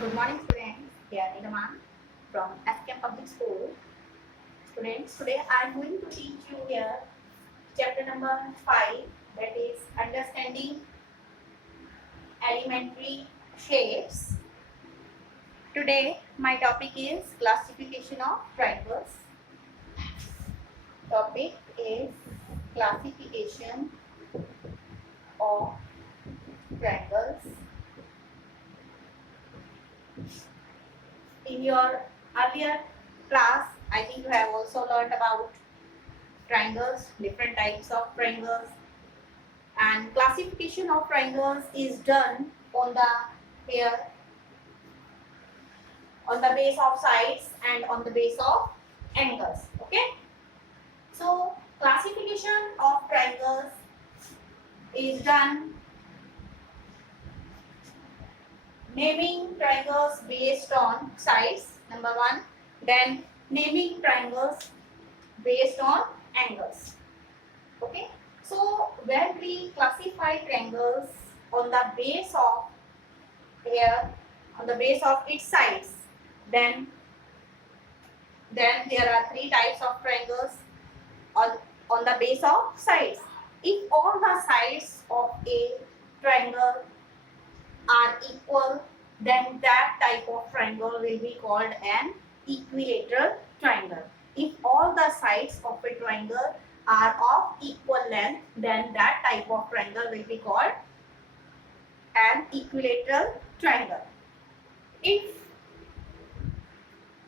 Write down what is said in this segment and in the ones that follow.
Good morning, students. Here is Aman from SKM Public School. Students, today I am going to teach you here chapter number 5, that is understanding elementary shapes. Today my topic is classification of triangles. Topic is classification of triangles. In your earlier class, I think you have also learned about triangles, different types of triangles, and classification of triangles is done on the here on the base of sides and on the base of angles. Okay, so classification of triangles is done naming triangles based on sides, number one, then naming triangles based on angles. Okay, so when we classify triangles on the base of here, on the base of its sides, then there are three types of triangles on the base of sides. If all the sides of a triangle are equal, then that type of triangle will be called an equilateral triangle. If all the sides of a triangle are of equal length, then that type of triangle will be called an equilateral triangle. If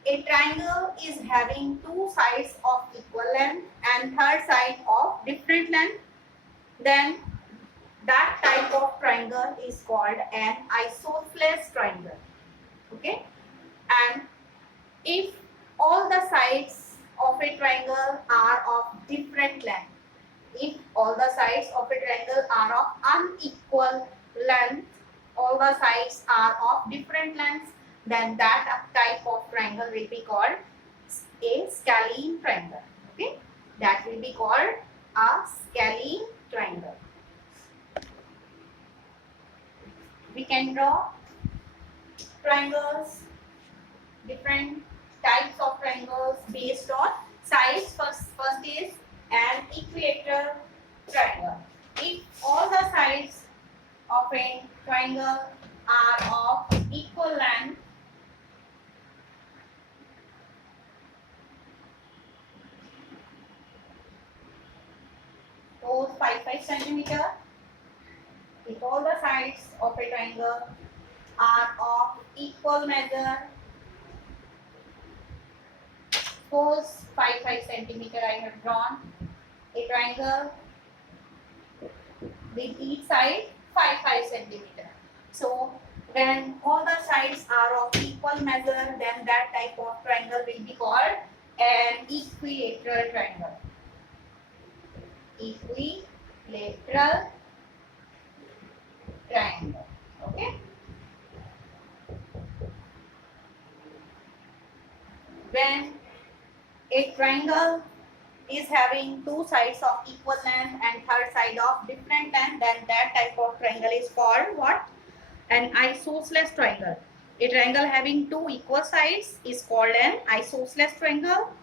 a triangle is having two sides of equal length and third side of different length, then that type of triangle is called an isosceles triangle. Okay, and if all the sides of a triangle are of different length, if all the sides of a triangle are of unequal length, all the sides are of different lengths, then that type of triangle will be called a scalene triangle. Okay, that will be called a scalene triangle. We can draw triangles, different types of triangles based on sides. First is an equilateral triangle. If all the sides of a triangle are of equal length, suppose 5 centimeter. If all the sides of a triangle are of equal measure, suppose 5 centimeter I have drawn a triangle with each side 5 centimeter. So when all the sides are of equal measure, then that type of triangle will be called an equilateral triangle. Equilateral triangle. Okay. When a triangle is having two sides of equal length and third side of different length, then that type of triangle is called what? An isosceles triangle. A triangle having two equal sides is called an isosceles triangle.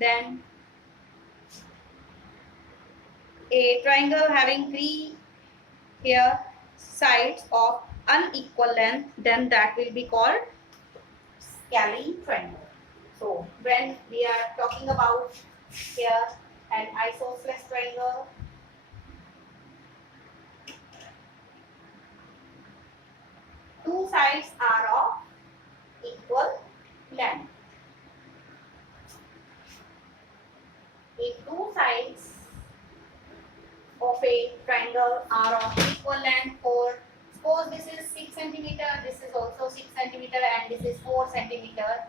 Then a triangle having three here sides of unequal length, then that will be called scalene triangle. So when we are talking about here an isosceles triangle, two sides are of equal length. If two sides of a triangle are of equal length, or suppose this is 6 centimeter, this is also 6 centimeter, and this is 4 centimeter.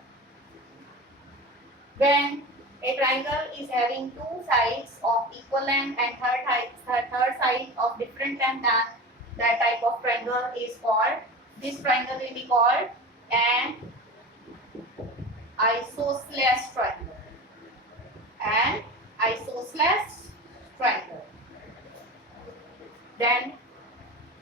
When a triangle is having two sides of equal length and third side of different length, then that type of triangle is called, this triangle will be called an isosceles triangle. An isosceles triangle. Then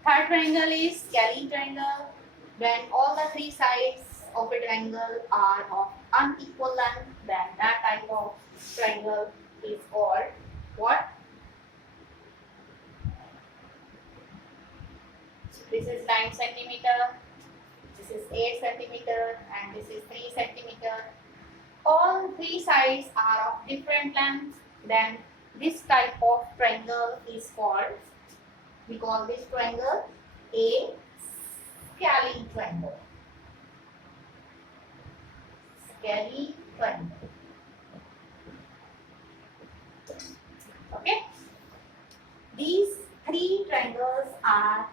third triangle is scalene triangle. When all the three sides of a triangle are of unequal length, then that type of triangle is called what? This is 9 centimeter, this is 8 centimeter, and this is 3 centimeter. All three sides are of different lengths, then this type of triangle is called, we call this triangle a scalene triangle. Scalene triangle. Okay. These three triangles are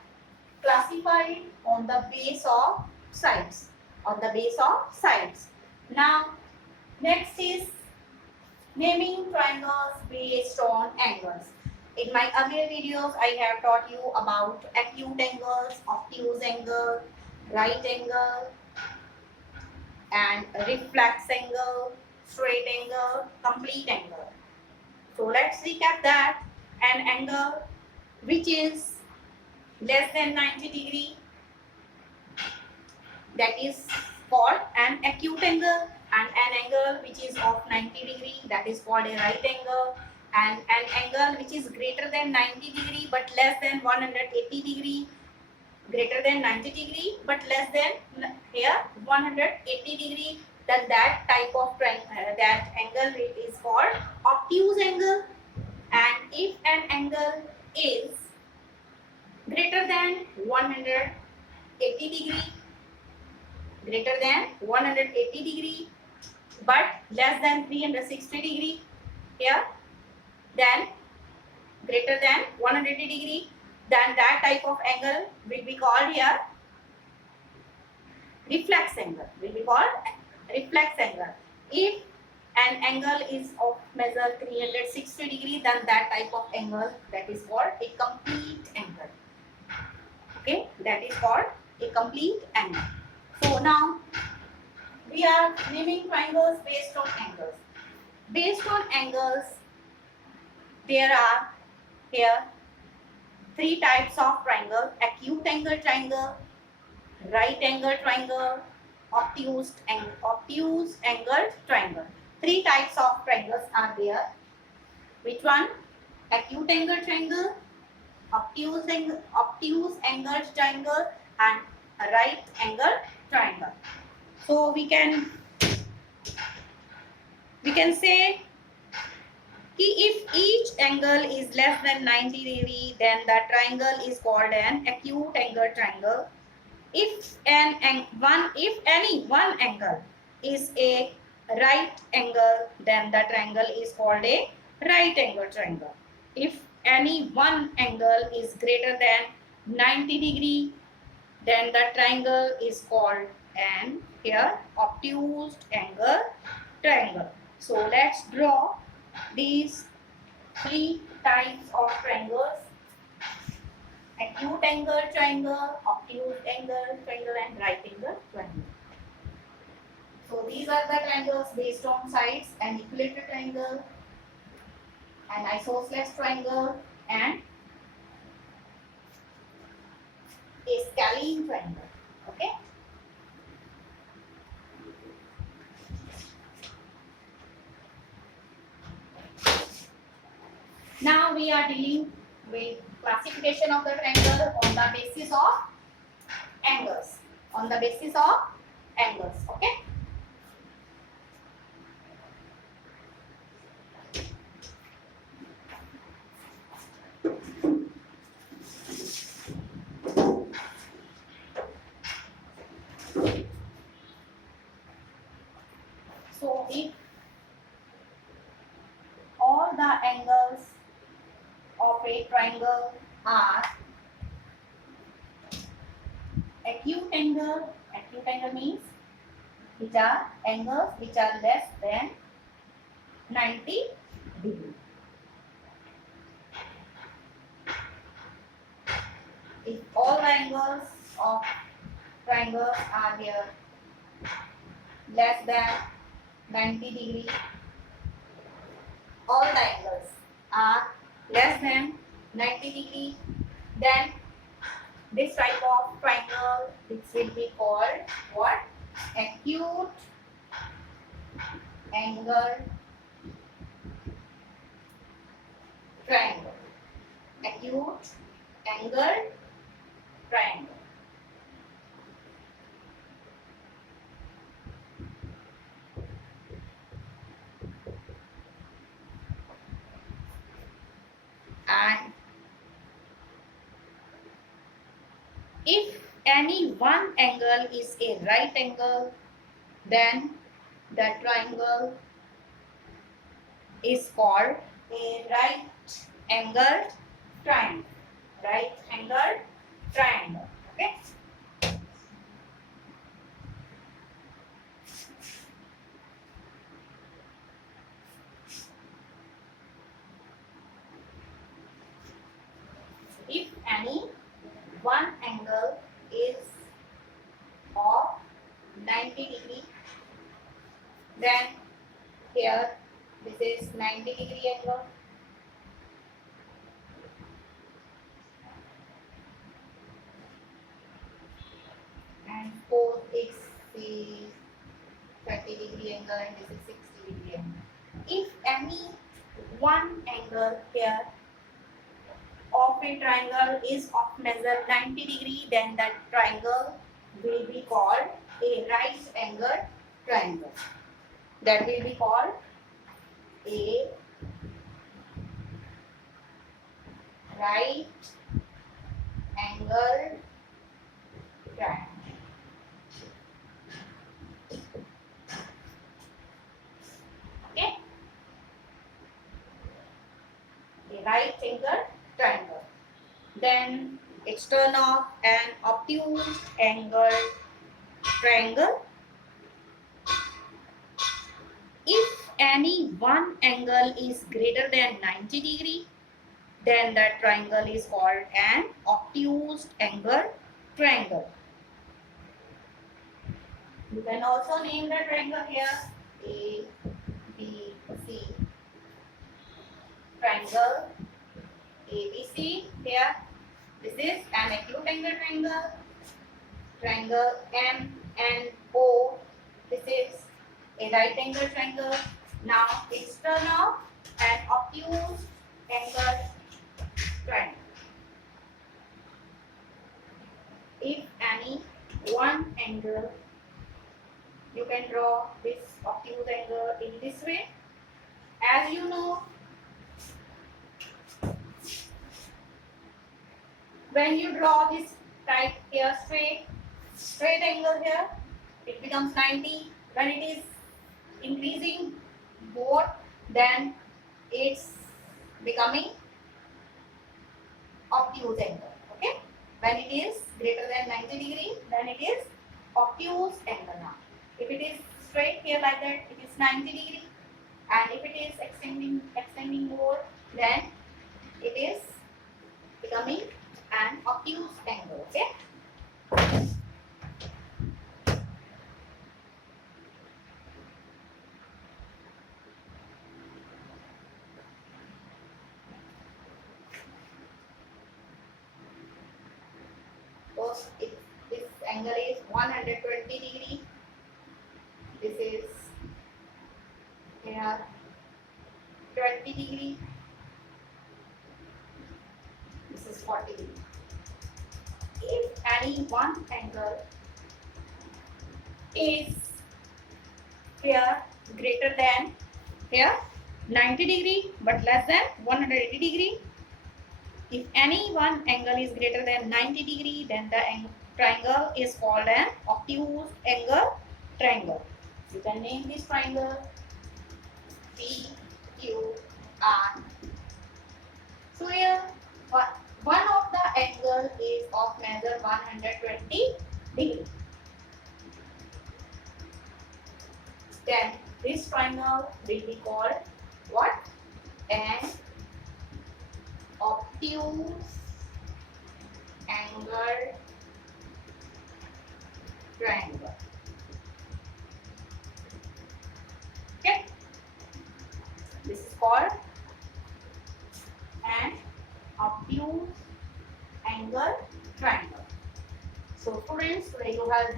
classified on the base of sides. On the base of sides. Now, next is naming triangles based on angles. In my earlier videos, I have taught you about acute angles, obtuse angle, right angle, and reflex angle, straight angle, complete angle. So let's recap that. An angle which is less than 90 degree, that is called an acute angle, and an angle which is of 90 degree, that is called a right angle, and an angle which is greater than 90 degree but less than 180 degree, greater than 90 degree but less than here 180 degree, then that type of that angle is called obtuse angle. And if an angle is greater than 180 degree, greater than 180 degree but less than 360 degree here, then greater than 180 degree, then that type of angle will be called here reflex angle, will be called reflex angle. If an angle is of measure 360 degree, then that type of angle, that is called a complete angle. Okay, that is called a complete angle. So now we are naming triangles based on angles. Based on angles, there are here three types of triangle: acute angle triangle, right angle triangle, obtuse angle triangle. Three types of triangles are there. Which one? Acute angle triangle, obtuse angle triangle, and right angle triangle. So we can say if each angle is less than 90 degree, then the triangle is called an acute angle triangle. If any one angle is a right angle, then the triangle is called a right angle triangle. If any one angle is greater than 90 degree, then the triangle is called an here obtuse angle triangle. So let's draw these three types of triangles: acute angle triangle, obtuse angle triangle, and right angle triangle. So these are the triangles based on sides: an equilateral triangle, an isosceles triangle, and a scalene triangle. Okay. Now we are dealing with classification of the triangle on the basis of angles. On the basis of angles. Okay. So if all the angles of a triangle are acute angle means which are angles which are less than 90 degree. If all the angles of triangles are here less than 90 degree, all the angles are less than 90 degree, then this type of triangle, this will be called what? Acute angle triangle. Acute angle triangle. And if any one angle is a right angle, then the triangle is called a right angle triangle. Right angle triangle. Okay. If any one angle is of 90 degree, then here this is 90-degree angle. And fourth is the 30-degree angle and this is 60-degree angle. If any one angle here of a triangle is of measure 90 degree, then that triangle will be called a right angle triangle. That will be called a right angle triangle. Okay? A right angle triangle. Then external and obtuse angle triangle. If any one angle is greater than 90 degree, then that triangle is called an obtuse angle triangle. You can also name the triangle here A, B, C. Triangle ABC here. This is an acute angle triangle. Triangle M and O. This is a right angle triangle. Now external and obtuse angle triangle. If any one angle, you can draw this obtuse angle in this way. As you know, when you draw this type here straight angle here, it becomes 90. When it is increasing more, then it's becoming obtuse angle. Okay? When it is greater than 90 degree, then it is obtuse angle now. If it is straight here like that, it is 90 degree. And if it is extending more, then it is becoming an obtuse angle. Okay? So if this angle is 120 degree, this is here 20 degree, this is 40 degree. If any one angle is here greater than here 90 degree but less than 180 degree, if any one angle is greater than 90 degree, then the triangle is called an obtuse angle triangle. You can name this triangle P, Q, R. So here one of the angle is of measure 120 degree. Then this triangle will be called what? An obtuse angle triangle. Okay? This is called an obtuse angle triangle.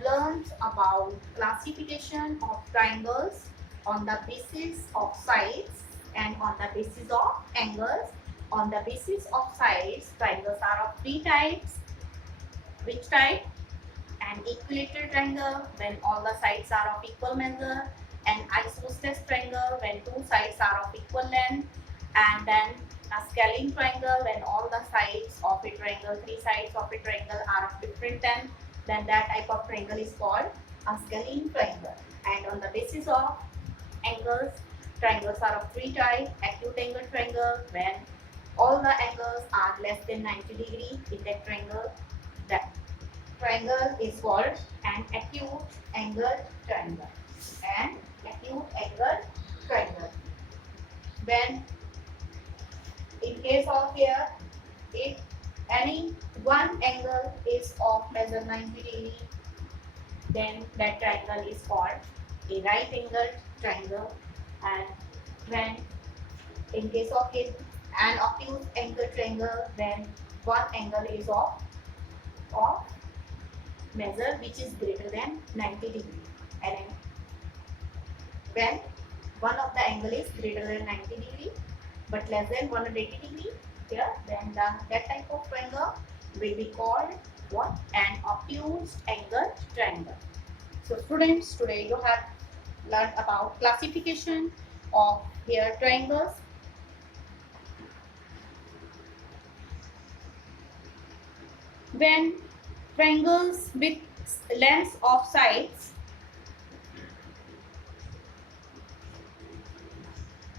learned about classification of triangles on the basis of sides and on the basis of angles. On the basis of sides, triangles are of three types. Which type? An equilateral triangle when all the sides are of equal measure, an isosceles triangle when two sides are of equal length, and then a scalene triangle when all the sides of a triangle, three sides of a triangle are of different length. Then that type of triangle is called a scalene triangle. And on the basis of angles, triangles are of three types. Acute angle triangle when all the angles are less than 90 degree in that triangle. That triangle is called an acute angle triangle. An acute angle triangle. When in case of here, if any one angle is of measure 90 degree, then that triangle is called a right angled triangle. And when in case of it, an acute angle triangle, when one angle is of measure which is greater than 90 degree, and when one of the angle is greater than 90 degree but less than 180 degree here, then that type of triangle will be called what? An obtuse angle triangle. So students, today you have learned about classification of here triangles. When triangles with lengths of sides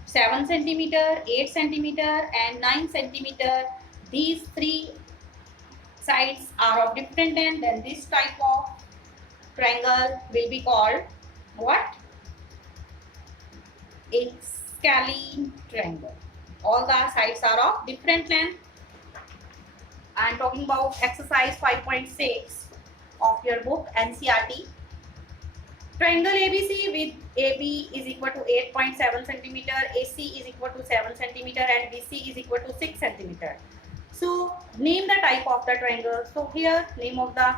7 centimeter, 8 centimeter and 9 centimeter, these three sides are of different length, then this type of triangle will be called what? A scalene triangle. All the sides are of different length. I am talking about exercise 5.6 of your book NCERT. Triangle ABC with AB is equal to 8.7 centimeter, AC is equal to 7 centimeter and BC is equal to 6 centimeter. So name the type of the triangle. So here name of the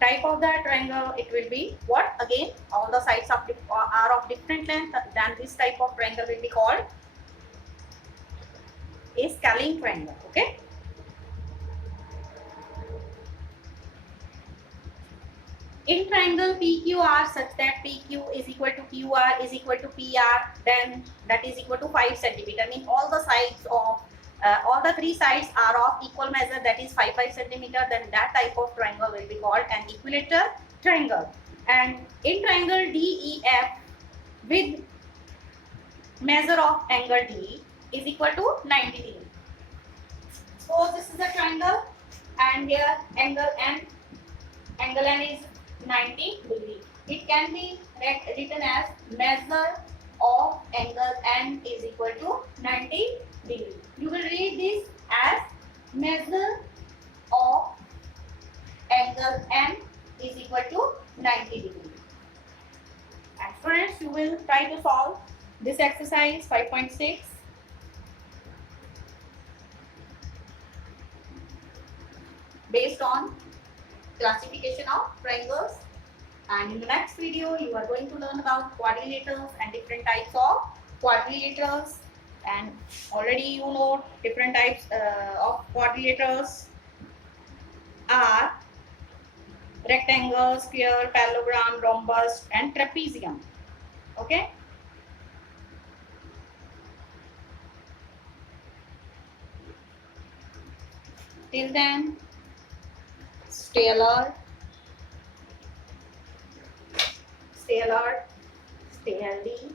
type of the triangle, it will be what? Again, all the sides are of different length, then this type of triangle will be called a scalene triangle. Okay. In triangle PQR such that PQ is equal to QR is equal to PR, then that is equal to 5 centimeter. Means all the sides of all the three sides are of equal measure, that is 5 centimeter. Then that type of triangle will be called an equilateral triangle. And in triangle DEF with measure of angle D is equal to 90 degree. So this is a triangle, and here angle N is 90 degree. It can be written as measure of angle N is equal to 90 degree. You will read this as measure of angle N is equal to 90 degree. And friends, you will try to solve this exercise 5.6. based on classification of triangles. And in the next video you are going to learn about quadrilaterals and different types of quadrilaterals. And already you know different types of quadrilaterals are rectangle, sphere, parallelogram, rhombus and trapezium. Okay. Till then, stay alert, stay healthy,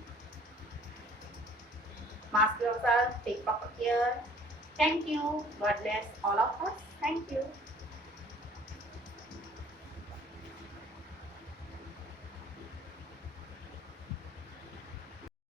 mask yourself, take proper care. Thank you. God bless all of us. Thank you.